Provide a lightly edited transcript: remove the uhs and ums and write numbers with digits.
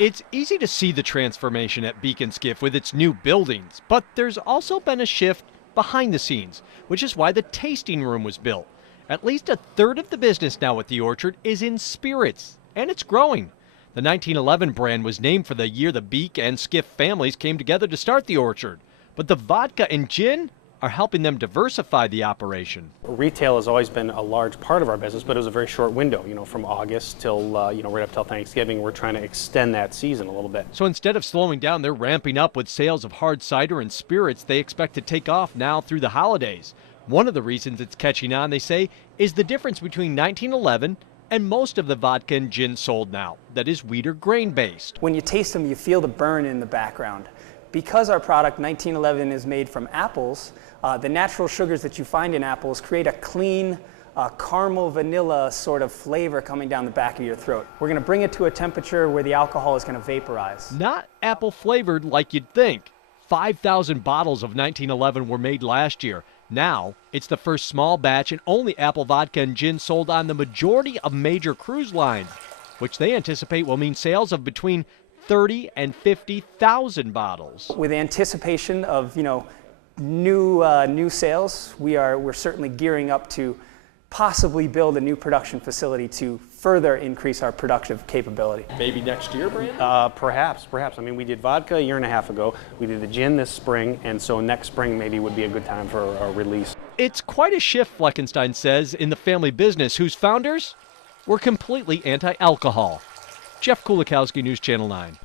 It's easy to see the transformation at Beak and Skiff with its new buildings, but there's also been a shift behind the scenes, which is why the tasting room was built. At least a third of the business now at the orchard is in spirits, and it's growing. The 1911 brand was named for the year the Beak and Skiff families came together to start the orchard, but the vodka and gin are helping them diversify the operation. Retail has always been a large part of our business, but it was a very short window, from August till, right up till Thanksgiving. We're trying to extend that season a little bit. So instead of slowing down, they're ramping up with sales of hard cider and spirits they expect to take off now through the holidays. One of the reasons it's catching on, they say, is the difference between 1911 and most of the vodka and gin sold now, that is wheat or grain based. When you taste them, you feel the burn in the background. Because our product 1911 is made from apples, the natural sugars that you find in apples create a clean caramel vanilla sort of flavor coming down the back of your throat. We're going to bring it to a temperature where the alcohol is going to vaporize. Not apple flavored like you'd think. 5,000 bottles of 1911 were made last year. Now, it's the first small batch and only apple vodka and gin sold on the majority of major cruise lines, which they anticipate will mean sales of between 30 and 50,000 bottles. With anticipation of new sales, we're certainly gearing up to possibly build a new production facility to further increase our productive capability. Maybe next year, Brand? Perhaps. I mean, we did vodka a year and a half ago. We did the gin this spring, and so next spring maybe would be a good time for a release. It's quite a shift, Fleckenstein says, in the family business, whose founders were completely anti-alcohol. Jeff Kulikowski, News Channel 9.